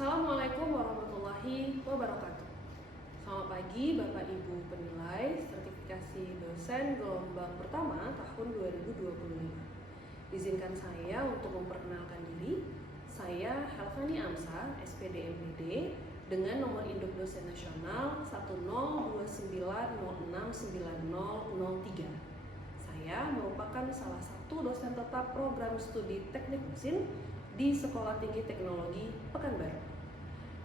Assalamualaikum warahmatullahi wabarakatuh. Selamat pagi Bapak Ibu penilai sertifikasi dosen gelombang pertama tahun 2025. Izinkan saya untuk memperkenalkan diri. Saya Helvani Amsa, SPD MPD, dengan nomor induk dosen nasional 102906903. Saya merupakan salah satu dosen tetap program studi teknik mesin di Sekolah Tinggi Teknologi Pekanbaru.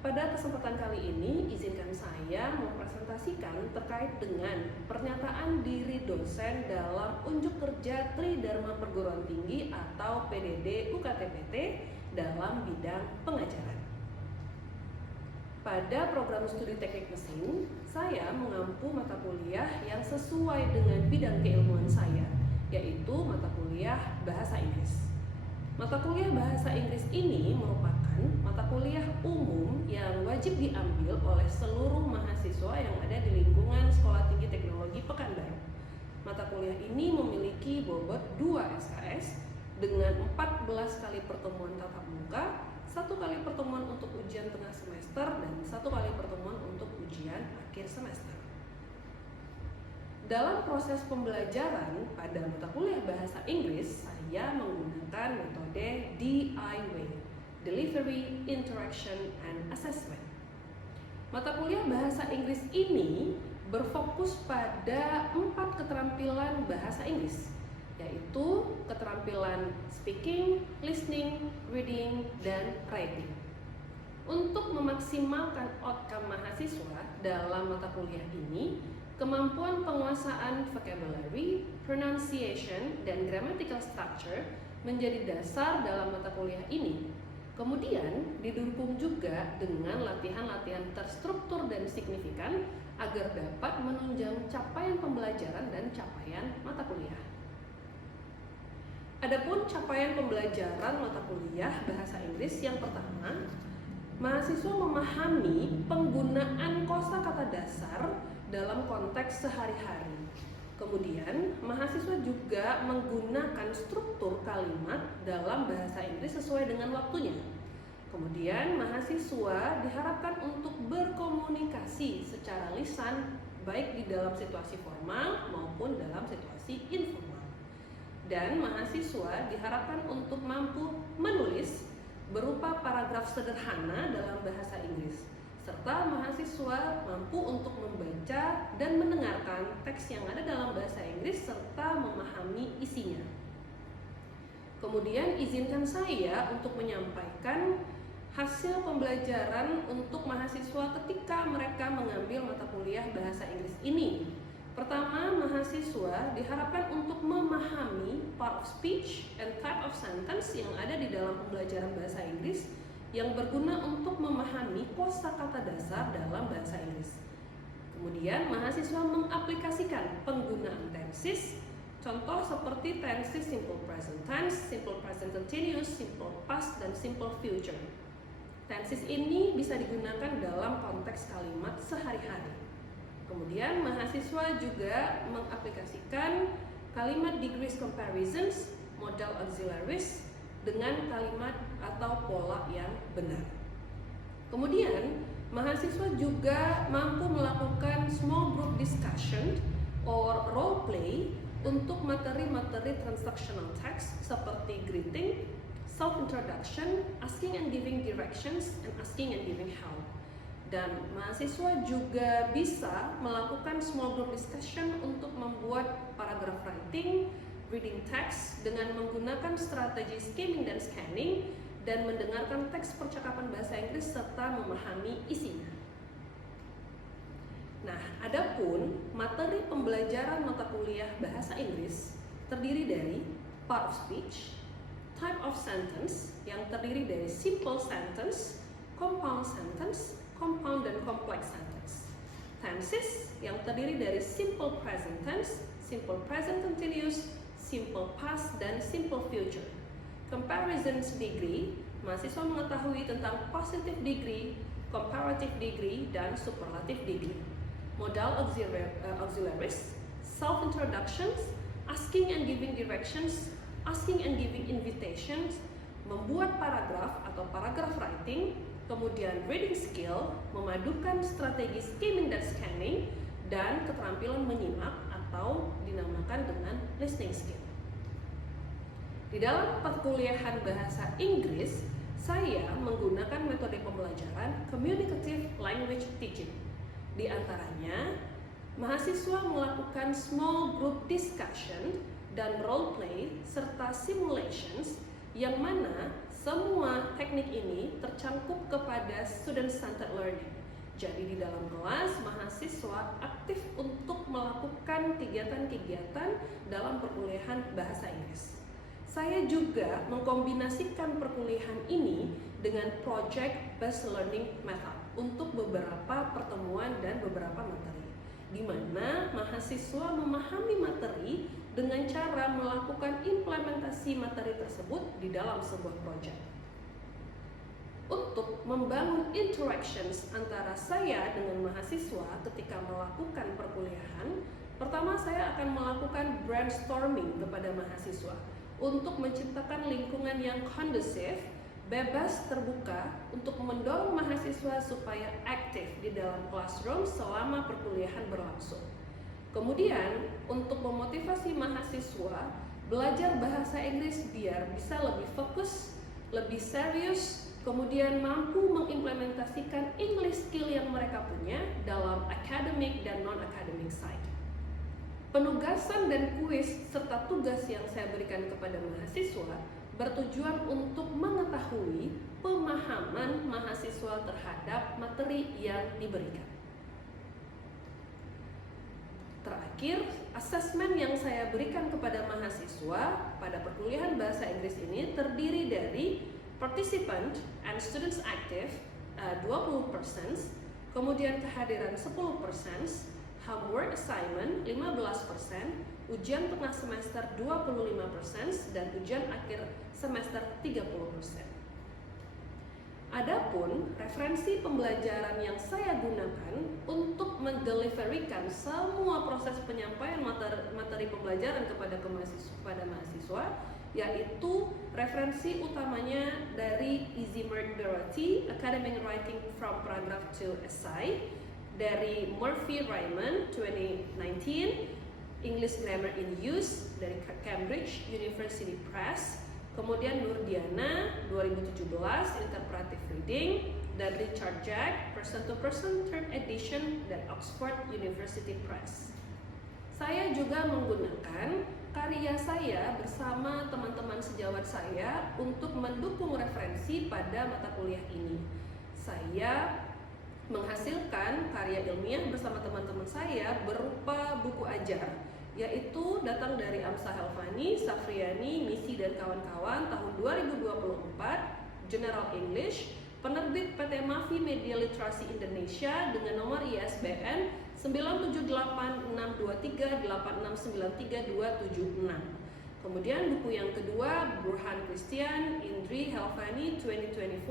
Pada kesempatan kali ini, izinkan saya mempresentasikan terkait dengan pernyataan diri dosen dalam unjuk kerja Tridharma Perguruan Tinggi atau PDD UKTPT dalam bidang pengajaran. Pada program studi teknik mesin, saya mengampu mata kuliah yang sesuai dengan bidang keilmuan saya, yaitu mata kuliah Bahasa Inggris. Mata kuliah Bahasa Inggris ini merupakan mata kuliah umum yang wajib diambil oleh seluruh mahasiswa yang ada di lingkungan Sekolah Tinggi Teknologi Pekanbaru. Mata kuliah ini memiliki bobot 2 SKS dengan 14 kali pertemuan tatap muka, 1 kali pertemuan untuk ujian tengah semester, dan 1 kali pertemuan untuk ujian akhir semester. Dalam proses pembelajaran pada mata kuliah Bahasa Inggris, saya menggunakan metode DIY, Delivery, Interaction, and Assessment. Mata kuliah Bahasa Inggris ini berfokus pada 4 keterampilan bahasa Inggris, yaitu keterampilan speaking, listening, reading, dan writing. Untuk memaksimalkan outcome mahasiswa dalam mata kuliah ini, kemampuan penguasaan vocabulary, pronunciation, dan grammatical structure menjadi dasar dalam mata kuliah ini. Kemudian didukung juga dengan latihan-latihan terstruktur dan signifikan agar dapat menunjang capaian pembelajaran dan capaian mata kuliah. Adapun capaian pembelajaran mata kuliah Bahasa Inggris yang pertama, mahasiswa memahami penggunaan kosakata dasar dalam konteks sehari-hari. Kemudian, mahasiswa juga menggunakan struktur kalimat dalam bahasa Inggris sesuai dengan waktunya. Kemudian, mahasiswa diharapkan untuk berkomunikasi secara lisan baik di dalam situasi formal maupun dalam situasi informal. Dan mahasiswa diharapkan untuk mampu menulis berupa paragraf sederhana dalam bahasa Inggris, serta mahasiswa mampu untuk membaca dan mendengarkan teks yang ada dalam bahasa Inggris serta memahami isinya. Kemudian izinkan saya untuk menyampaikan hasil pembelajaran untuk mahasiswa ketika mereka mengambil mata kuliah Bahasa Inggris ini. Pertama, mahasiswa diharapkan untuk memahami part of speech and type of sentence yang ada di dalam pembelajaran bahasa Inggris yang berguna untuk memahami kosakata dasar dalam bahasa Inggris. Kemudian, mahasiswa mengaplikasikan penggunaan tenses, contoh seperti tenses simple present tense, simple present continuous, simple past, dan simple future. Tenses ini bisa digunakan dalam konteks kalimat sehari-hari. Kemudian, mahasiswa juga mengaplikasikan kalimat degrees comparisons, modal auxiliaries, dengan kalimat atau pola yang benar. Kemudian, mahasiswa juga mampu melakukan small group discussion or role play untuk materi-materi transactional text seperti greeting, self-introduction, asking and giving directions, and asking and giving help. Dan mahasiswa juga bisa melakukan small group discussion untuk membuat paragraph writing, reading text dengan menggunakan strategi skimming dan scanning, dan mendengarkan teks percakapan bahasa Inggris serta memahami isinya. Nah, adapun materi pembelajaran mata kuliah Bahasa Inggris terdiri dari part of speech, type of sentence yang terdiri dari simple sentence, compound sentence, compound dan complex sentence. Tenses yang terdiri dari simple present tense, simple present continuous, simple past, dan simple future. Comparisons degree, mahasiswa mengetahui tentang positive degree, comparative degree, dan superlative degree. Modal auxiliaries, self-introductions, asking and giving directions, asking and giving invitations, membuat paragraf atau paragraph writing, kemudian reading skill, memadukan strategi skimming dan scanning, dan keterampilan menyimak atau dinamakan dengan listening skill. Di dalam perkuliahan bahasa Inggris, saya menggunakan metode pembelajaran communicative language teaching. Di antaranya, mahasiswa melakukan small group discussion dan role play serta simulations, yang mana semua teknik ini tercangkup kepada student-centered learning. Jadi di dalam kelas, mahasiswa aktif untuk melakukan kegiatan-kegiatan dalam perkuliahan bahasa Inggris. Saya juga mengkombinasikan perkuliahan ini dengan project-based learning method untuk beberapa pertemuan dan beberapa materi, di mana mahasiswa memahami materi dengan cara melakukan implementasi materi tersebut di dalam sebuah project. Untuk membangun interactions antara saya dengan mahasiswa ketika melakukan perkuliahan, pertama saya akan melakukan brainstorming kepada mahasiswa untuk menciptakan lingkungan yang kondusif, bebas, terbuka untuk mendorong mahasiswa supaya aktif di dalam classroom selama perkuliahan berlangsung. Kemudian, untuk memotivasi mahasiswa belajar bahasa Inggris biar bisa lebih fokus, lebih serius, kemudian mampu mengimplementasikan English skill yang mereka punya dalam academic dan non-academic side. Penugasan dan kuis serta tugas yang saya berikan kepada mahasiswa bertujuan untuk mengetahui pemahaman mahasiswa terhadap materi yang diberikan. Terakhir, asesmen yang saya berikan kepada mahasiswa pada perkuliahan bahasa Inggris ini terdiri dari participant and students active 20%, kemudian kehadiran 10%, homework assignment 15%, ujian tengah semester 25%, dan ujian akhir semester 30%. Adapun referensi pembelajaran yang saya gunakan untuk mendeliverikan semua proses penyampaian materi pembelajaran kepada mahasiswa, yaitu referensi utamanya dari Izimert Dorothy, Academic Writing from Paragraph to Essay, dari Murphy Raymond 2019, English Grammar in Use dari Cambridge University Press, kemudian Nurdiana 2017 Interpretive Reading, dan Richard Jack Person to Person Third Edition dari Oxford University Press. Saya juga menggunakan karya saya bersama teman-teman sejawat saya untuk mendukung referensi pada mata kuliah ini. Saya menghasilkan karya ilmiah bersama teman-teman saya berupa buku ajar, yaitu datang dari Amsa Helvani, Safriani, Misi dan kawan-kawan tahun 2024, General English, penerbit PT Mafi Media Literasi Indonesia dengan nomor ISBN 9786238693276. Kemudian buku yang kedua, Burhan Christian, Indri Helvani 2024,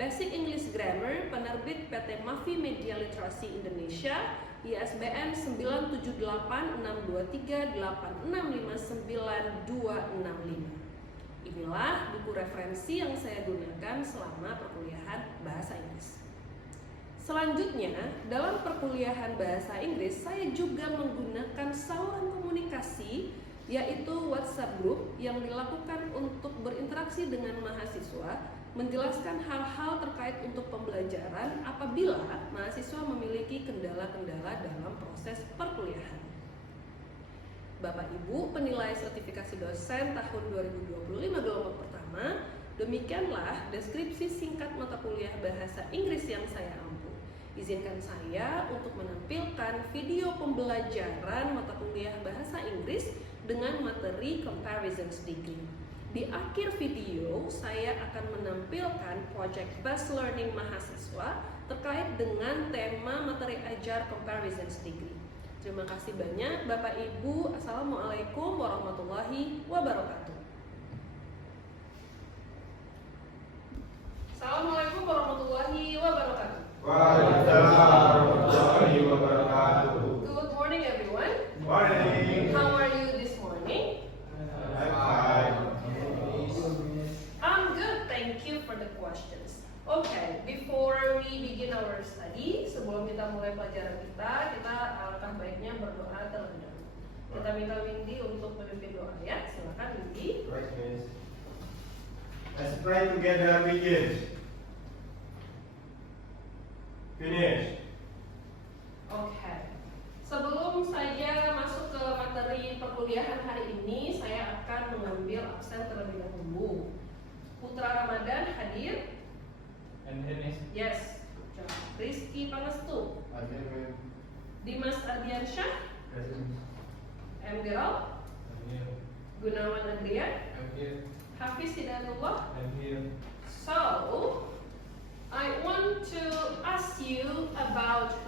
Basic English Grammar, penerbit PT Mafi Media Literasi Indonesia, ISBN 9786238659265. Inilah buku referensi yang saya gunakan selama perkuliahan bahasa Inggris. Selanjutnya, dalam perkuliahan bahasa Inggris, saya juga menggunakan saluran komunikasi, yaitu WhatsApp group yang dilakukan untuk berinteraksi dengan mahasiswa, menjelaskan hal-hal terkait untuk pembelajaran apabila mahasiswa memiliki kendala-kendala dalam proses perkuliahan. Bapak Ibu penilai sertifikasi dosen tahun 2025 gelombang pertama, demikianlah deskripsi singkat mata kuliah bahasa Inggris yang saya ampu. Izinkan saya untuk menampilkan video pembelajaran mata kuliah bahasa Inggris dengan materi Comparisons Degree. Di akhir video, saya akan menampilkan project-based learning mahasiswa terkait dengan tema materi ajar Comparisons Degree. Terima kasih banyak Bapak Ibu. Assalamualaikum warahmatullahi wabarakatuh. Assalamualaikum warahmatullahi wabarakatuh. Waalaikumsalam warahmatullahi wabarakatuh. Good morning everyone. Morning. How are you this morning? I'm fine. I'm good, thank you for the questions. Okay, before we begin our study, sebelum kita mulai pelajaran kita alangkah baiknya berdoa terlebih dahulu. Kita minta Windy untuk memimpin doa ya. Silakan Windy. Right, miss. Let's pray together, begin. Finish. Oke. Sebelum saya masuk ke materi perkuliahan hari ini, saya akan mengambil absen terlebih dahulu. Putra Ramadan hadir? And finish. Yes. Rizky Pangestu, Amen. Dimas Ardiansyah, Present. M. Gerald, I'm here. Gunawan Adrian, I'm here. Hafiz Hidayatullah. I'm here. So, I want to ask you about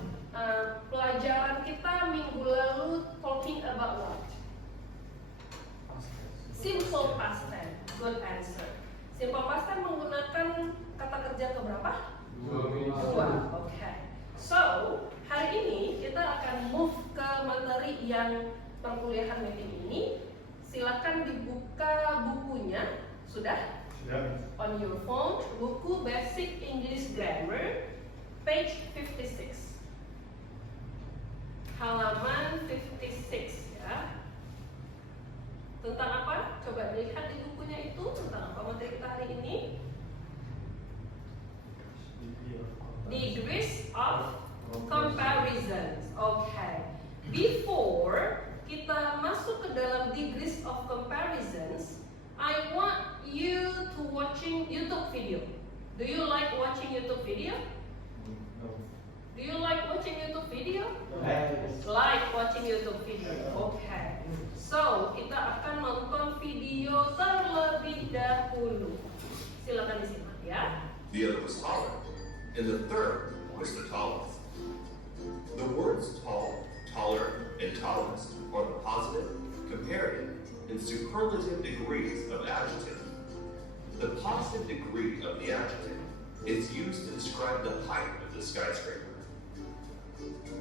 pelajaran kita minggu lalu talking about what? Simple past tense. Good answer. Simple past tense menggunakan kata kerja keberapa? Dua. Okay. So, hari ini kita akan move ke materi yang perkuliahan meeting ini. Silakan dibuka bukunya. Sudah? Sudah. On your phone, buku Basic English Grammar, page 56. Halaman 56 ya. Tentang apa? Coba dilihat di bukunya itu tentang apa materi kita hari ini? Degrees of comparisons. Okay. Before kita masuk ke dalam degrees of comparisons, I want you to watching YouTube video. Do you like watching YouTube video? No. Do you like watching YouTube video? Yes. Like watching YouTube video. Okay. So, kita akan nonton video terlebih dahulu. Silakan disimak ya. The other was taller, and the third was the tallest. The words tall, taller, and tallest are the positive, comparative, and superlative degrees of adjective. The positive degree of the adjective is used to describe the height of the skyscraper.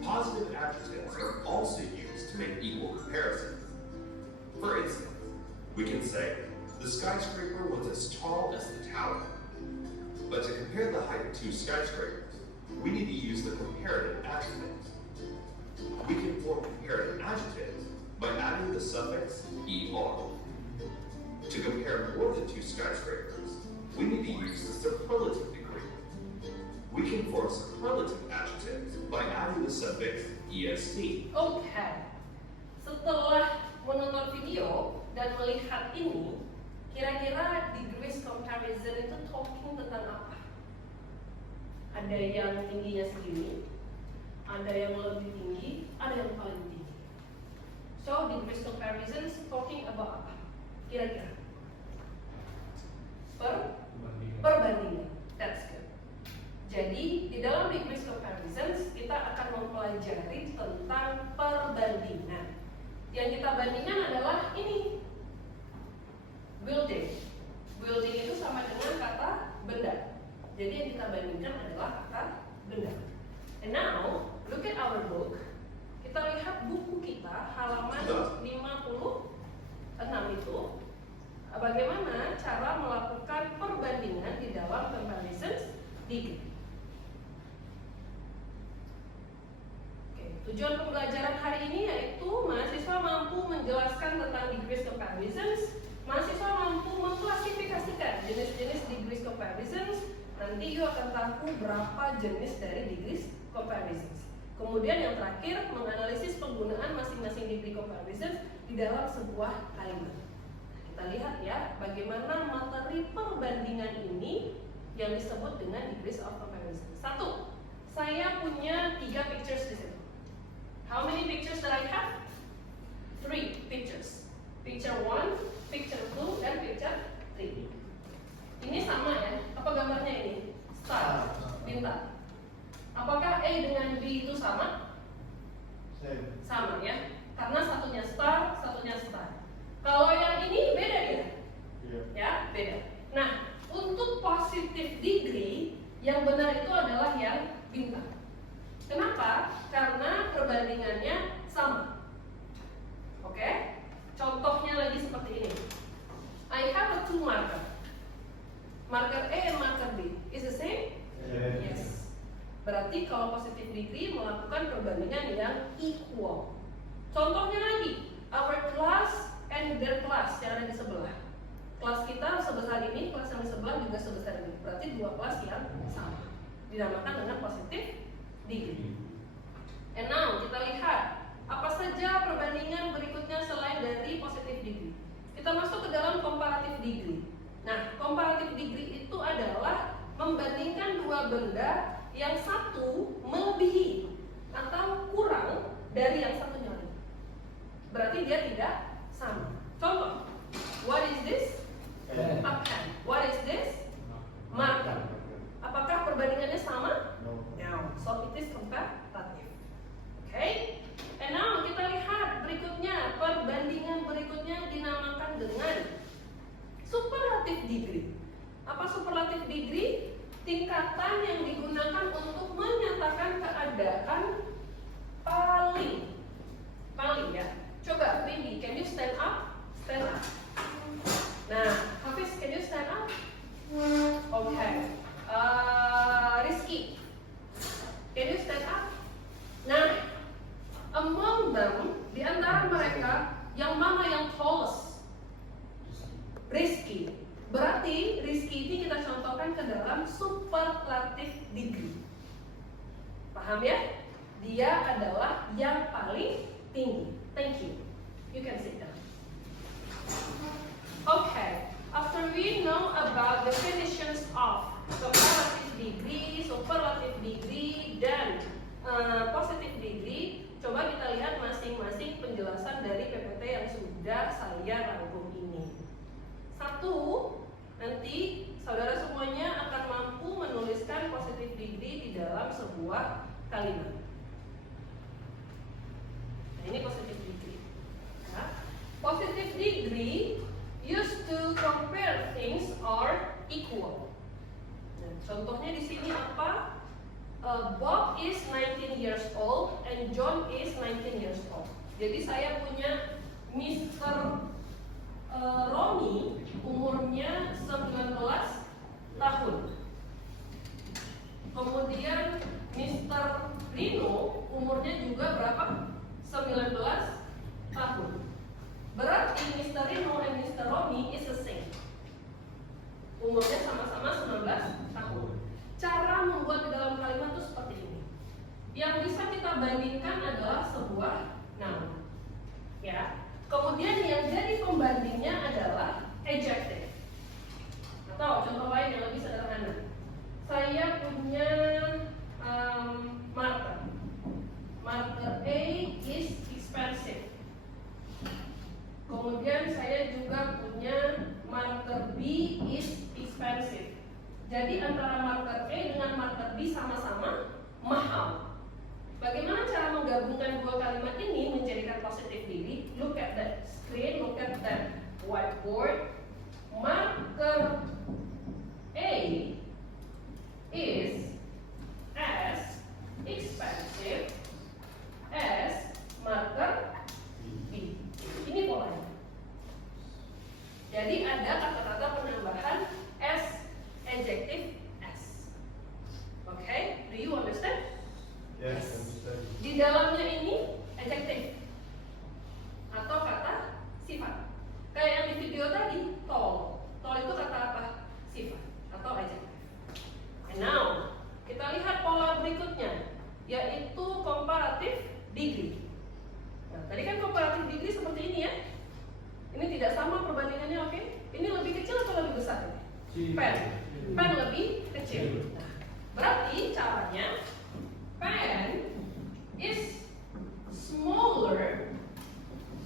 Positive adjectives are also used to make equal comparisons. For instance, we can say, the skyscraper was as tall as the tower. But to compare the height of two skyscrapers, we need to use the comparative adjectives. We can form comparative adjectives by adding the suffix er. To compare more than two skyscrapers, we need to use the superlative degree. We can form superlative adjectives by adding the suffix est. Okay. Setelah menonton video dan melihat ini, kira-kira degrees comparison itu talking tentang apa? Ada yang tingginya segini, ada yang lebih tinggi, ada yang paling tinggi. So, degrees comparison is talking about apa? Kira-kira? Perbandingan. That's good. Jadi, di dalam degrees comparisons, kita akan mempelajari tentang perbandingan. Yang kita bandingkan adalah ini. Building. Building itu sama dengan kata benda. Jadi yang kita bandingkan adalah kata benda. And now, look at our book. Kita lihat buku kita halaman 56 itu. Bagaimana cara melakukan perbandingan di dalam comparisons degree. Tujuan pembelajaran hari ini yaitu mahasiswa mampu menjelaskan tentang degrees comparisons, mahasiswa mampu mengklasifikasikan jenis-jenis degrees comparisons. Nanti you akan tahu berapa jenis dari degrees comparisons. Kemudian yang terakhir, menganalisis penggunaan masing-masing degree comparisons di dalam sebuah kalimat. Kita lihat ya, bagaimana materi perbandingan ini yang disebut dengan degrees of comparison. Satu, saya punya 3 pictures di sini. How many pictures that I have? 3 pictures. Picture 1, picture 2, dan picture 3. Ini sama ya? Apa gambarnya ini? Star, bintang. Apakah A dengan B itu sama? Same. Sama ya? Karena satunya star, satunya star. Kalau yang ini beda dia. Yeah. Ya, beda. Nah, untuk positive degree yang benar itu adalah yang bintang. Kenapa? Karena perbandingannya sama. Oke? Contohnya lagi seperti ini. I have a 2 marker. Marker A and marker B is the same? Berarti kalau positive degree melakukan perbandingan yang equal. Contohnya lagi, our class and their class yang ada di sebelah. Kelas kita sebesar ini, kelas yang di sebelah juga sebesar ini. Berarti dua kelas yang sama. Dinamakan dengan positive degree. And now kita lihat apa saja perbandingan berikutnya selain dari positive degree. Kita masuk ke dalam comparative degree. Nah, comparative degree itu adalah membandingkan dua benda yang satu melebihi atau kurang dari yang satunya lagi. Berarti dia tidak sama. Contoh, what is this? A pen. What is this? Marker. Apakah perbandingannya sama? No. No. So it is comparative. Okay? And now kita lihat berikutnya, perbandingan berikutnya dinamakan dengan superlative degree. Apa superlative degree? Tingkatan yang digunakan untuk menyatakan keadaan paling ya. Coba Windy, can you stand up? Stand up. Nah, Hafiz, can you stand up? Okay. Rizky, can you stand up? Nah, among them, di antara mereka, yang mana yang tallest? Rizky. Berarti Rizky ini kita contohkan ke dalam superlative degree. Paham ya? Dia adalah yang paling tinggi. Thank you. You can sit down. Okay. After we know about definitions of comparative degree, superlative degree, dan positive degree, coba kita lihat masing-masing penjelasan dari PPT yang sudah saya rangkum ini. Satu, nanti saudara semuanya akan mampu menuliskan positive degree di dalam sebuah kalimat. Nah, ini positive degree. Ya. Positive degree used to compare things are equal. Nah, contohnya di sini apa? Bob is 19 years old and John is 19 years old. Jadi saya punya Mr. Romi umurnya 19 tahun. Kemudian Mr. Rino umurnya juga berapa? 19 tahun. Berarti Mr. Rino dan Mr. Romi is the same. Umurnya sama-sama 19 tahun. Cara membuat di dalam kalimat itu seperti ini. Yang bisa kita bandingkan adalah sebuah nama. Ya. Kemudian yang jadi pembandingnya adalah adjective. Atau contoh lain yang lebih sederhana. Saya punya marker. Marker A is expensive. Kemudian saya juga punya marker B is expensive. Jadi antara marker A dengan marker B sama-sama mahal. Bagaimana cara menggabungkan dua kalimat ini menjadikan positive degree? Look at that screen, look at that whiteboard. Marker A is as expensive as marker B. Ini polanya. Jadi ada kata-kata penambahan as, adjective as. Okay, do you understand? Yes. Di dalamnya ini adjective atau kata sifat. Kayak yang di video tadi, tall. Tall itu kata apa? Sifat atau adjective. And now, kita lihat pola berikutnya, yaitu comparative degree. Nah, tadi kan comparative degree seperti ini ya. Ini tidak sama perbandingannya, oke? Ini lebih kecil atau lebih besar? Pen. Pen lebih kecil. Nah, berarti caranya pen is smaller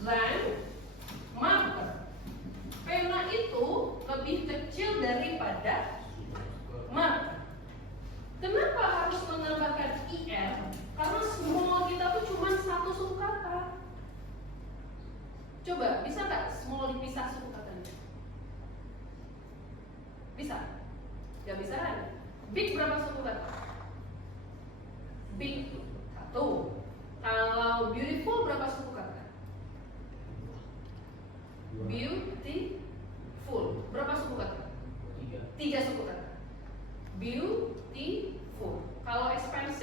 than marker. Pena itu lebih kecil daripada marker. Kenapa harus menambahkan IR? Karena small kita tuh cuma satu suku kata. Coba, bisa nggak small dipisah suku katanya? Bisa? Gak bisa kan? Big berapa suku kata? Big satu. Kalau beautiful berapa suku kata? Beautiful berapa suku kata? Tiga suku kata. Beautiful. Kalau expensive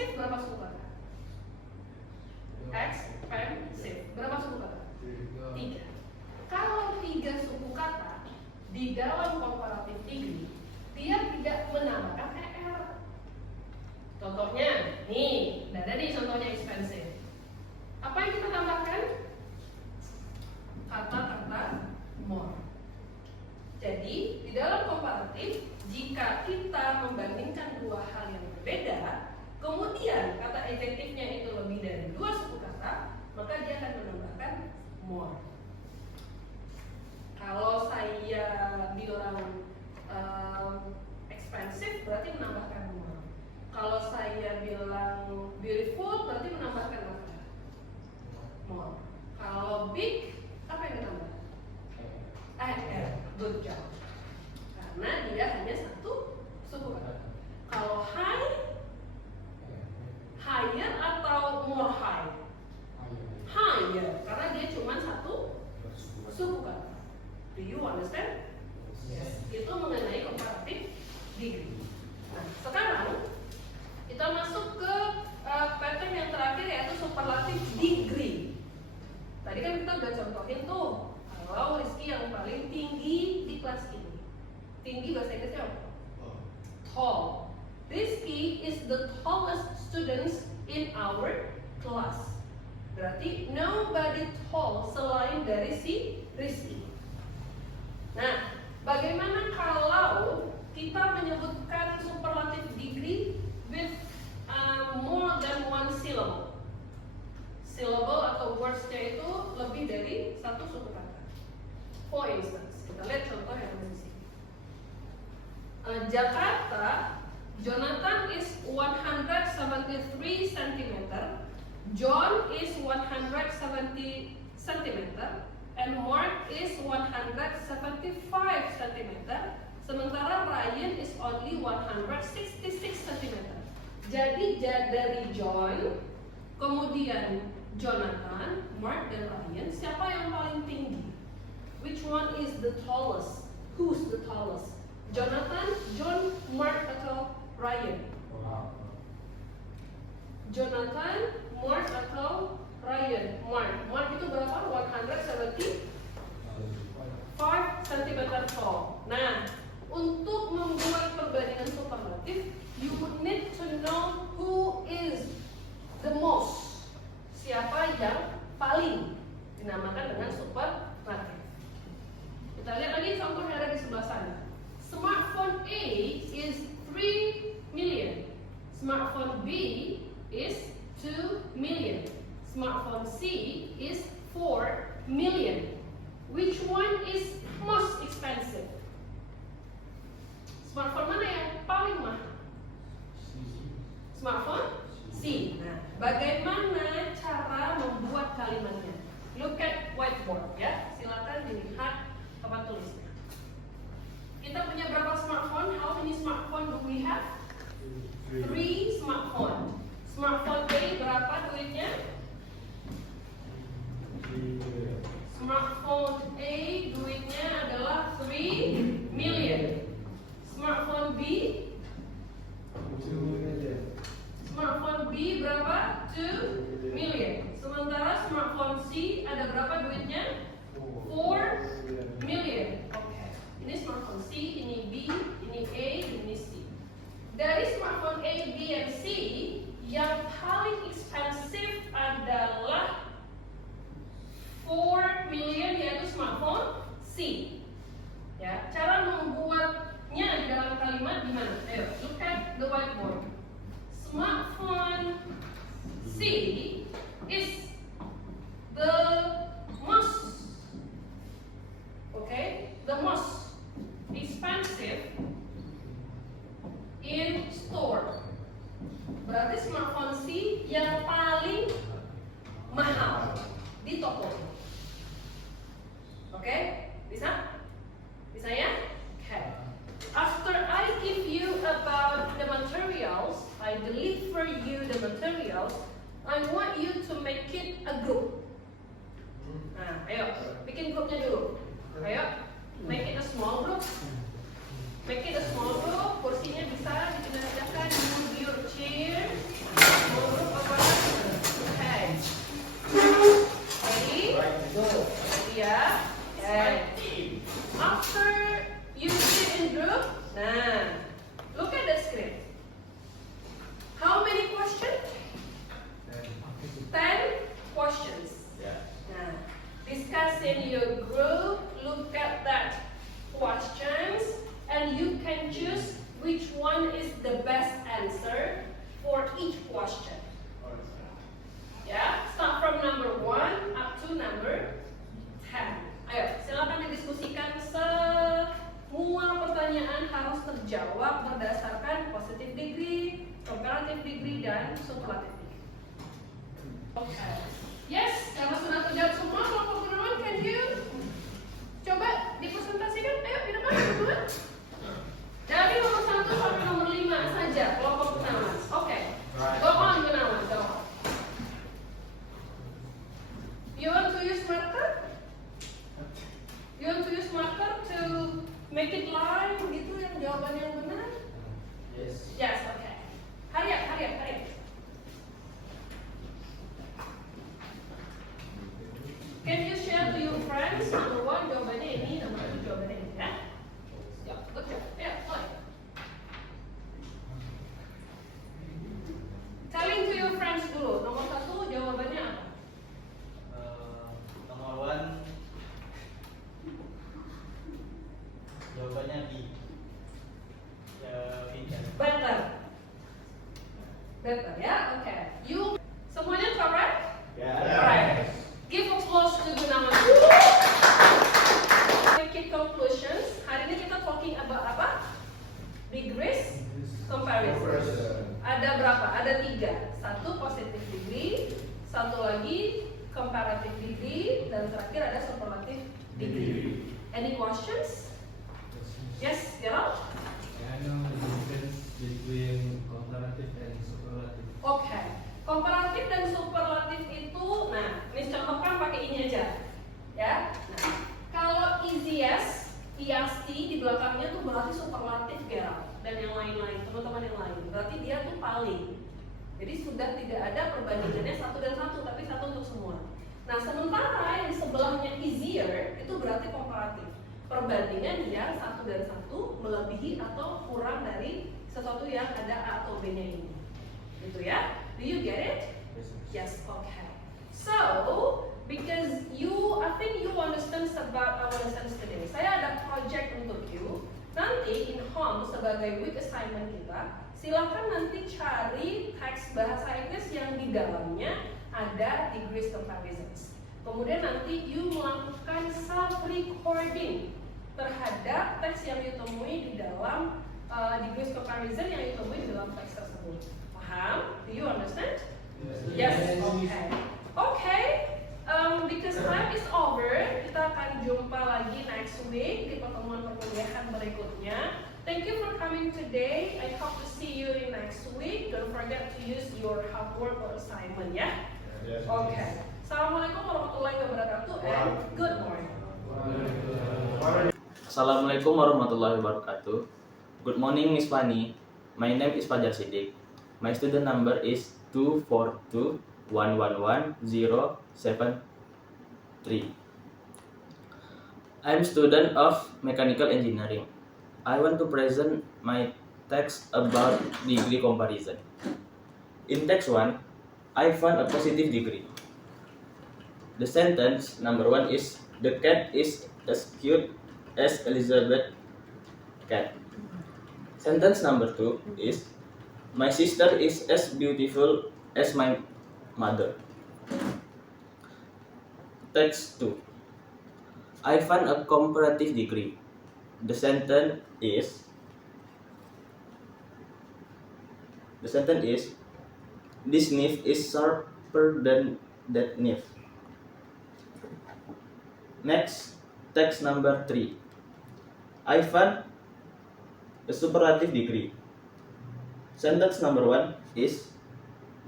kita membandingkan dua hal yang berbeda, kemudian kata adjektifnya itu lebih dari dua suku kata, maka dia akan menambahkan more. Kalau saya bilang expensive berarti menambahkan more. Kalau saya bilang beautiful berarti menambahkan apa? More. Kalau big apa yang ditambah? Good job. Karena dia hanya satu suku kata. Kalau high, higher atau more high? Higher, karena dia cuma satu suku kata. Do you understand? Yes. Itu mengenai comparative degree. Nah, sekarang kita masuk ke pattern yang terakhir yaitu superlative degree. Tadi kan kita udah contohin tuh, kalau Rizky yang paling tinggi di kelas ini. Tinggi bahasa Inggrisnya apa? Tall. Rizky is the tallest students in our class. Berarti nobody tall selain dari si Rizky. Nah, bagaimana kalau kita menyebutkan superlative degree with more than one syllable? Syllable atau words-nya itu lebih dari satu suku kata. For instance, kita lihat contoh yang ada di sini. Jakarta, Jonathan is 173 cm, John is 170 cm, and Mark is 175 cm. Sementara Ryan is only 166 cm. Jadi dari John, kemudian Jonathan, Mark, dan Ryan, siapa yang paling tinggi? Which one is the tallest? Who's the tallest? Jonathan, John, Mark, atau Ryan? Jonathan, Mark, atau Ryan? Mark itu berapa? 175 cm tall. Nah, untuk membuat perbandingan superlatif, you would need to know who is the most. Siapa yang paling dinamakan dengan superlatif. Kita lihat lagi contoh yang ada di sebelah sana. Smartphone A is 3 million. Smartphone B is 2 million. Smartphone C is 4 million. Which one is most expensive? Smartphone mana yang paling mahal? Smartphone C. Nah, bagaimana cara membuat kalimatnya? Look at whiteboard ya. Silakan dilihat tempat tulisnya. Kita punya berapa smartphone? How many smartphone do we have? 3 smartphone. Smartphone A berapa duitnya? Smartphone A duitnya adalah 3 million. Smartphone B? 2 million. Smartphone B berapa? 2 million. Sementara smartphone C ada berapa duitnya? 4 million. Oke. Ini smartphone C, ini B, ini A, ini C. Dari smartphone A, B, dan C, yang paling expensive adalah 4 million yaitu smartphone C. Ya, cara membuatnya di dalam kalimat gimana? Ayo, look at the whiteboard. Smartphone C is the most, the most expensive in store. Berarti smartphone C yang paling mahal di toko. Bisa? Bisa ya? After I give you about the materials, I deliver you the materials, I want you to make it a group. Nah, ayo, bikin grupnya dulu. Ayo, make it a small group. Make it a small group, kursinya bisa dipindah-pindahkan, move your chair. Small group apa? Okay. Ready? Ready ya? Okay. After you sit in group, nah, look at the script. How many questions? 10 questions. Nah, discuss in your group, look at that questions, and you can choose which one is the best answer for each question. Ya, start from number 1 up to number 10. Ayo, silakan didiskusikan. Semua pertanyaan harus terjawab berdasarkan positive degree, comparative degree, dan superlative degree. Okay. Yes, karena sudah terjawab semua, kelompok Gunawan, can you coba dipresentasikan? Ayo, di depan berdua. Dari nomor 1 sampai nomor 5 saja kelompok Gunawan. Oke. Go on Gunawan, go on. You want to use marker? You want to use marker to make it line gitu yang jawaban yang benar? Yes. Yes, okay. Hurry up. Can you share to your friends? Number 1 jawabannya ini, nomor 2 jawabannya ini ya. Ya, good job. Ya, mulai. Telling to your friends dulu. Nomor 1 jawabannya apa? Nomor 1 jawabannya B. Better ya, oke. You semuanya correct? Yeah. Right. Give applause to Gunawan. Make conclusions. Hari ini kita talking about apa? Degrees comparison. Ada berapa? Ada 3. 1 positive degree, 1 lagi comparative degree, dan terakhir ada superlative degree. Any questions? Yes, Gerald? I know the difference between comparative and superlative. Oke, komparatif dan superlatif itu, nah, ini contohkan pakai ini aja, ya. Nah, kalau easiest, EST di belakangnya tuh berarti superlatif, Gerald, dan yang lain-lain, teman-teman yang lain. Berarti dia tuh paling. Jadi sudah tidak ada perbandingannya 1 dan 1, tapi 1 untuk semua. Nah, sementara yang sebelahnya easier itu berarti komparatif. Perbandingan dia 1 dan 1 melebihi atau kurang dari sesuatu yang ada A atau B-nya ini. Gitu ya? Do you get it? Yes, okay. So, because I think you understand about our lessons today. Saya ada project untuk you. Nanti in home sebagai week assignment kita, silakan nanti cari teks bahasa Inggris yang di dalamnya ada degrees comparisons. Kemudian nanti you melakukan self-recording terhadap teks yang ditemui di dalam degrees comparison yang ditemui di dalam teks tersebut. Paham? Do you understand? Yes. Okay. Okay. Because time is over, kita akan jumpa lagi next week di pertemuan perkuliahan berikutnya. Thank you for coming today. I hope to see you in next week. Don't forget to use your homework or assignment, ya? Yes. Okay. Assalamualaikum warahmatullahi wabarakatuh and good morning. Assalamualaikum warahmatullahi wabarakatuh. Good morning, Miss Fani. My name is Fajar Siddiq. My student number is 242111073. I'm student of mechanical engineering. I want to present my text about degree comparison. In text 1, I found a positive degree. The sentence number 1 is, the cat is as cute as Elizabeth cat. Sentence number 2 is, my sister is as beautiful as my mother. Text 2, I found a comparative degree. The sentence is, this knife is sharper than that knife. Next, text number 3. I found a superlative degree. Sentence number 1 is,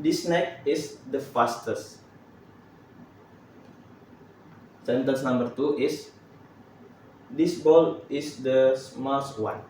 this snack is the fastest. Sentence number 2 is, this ball is the smallest one.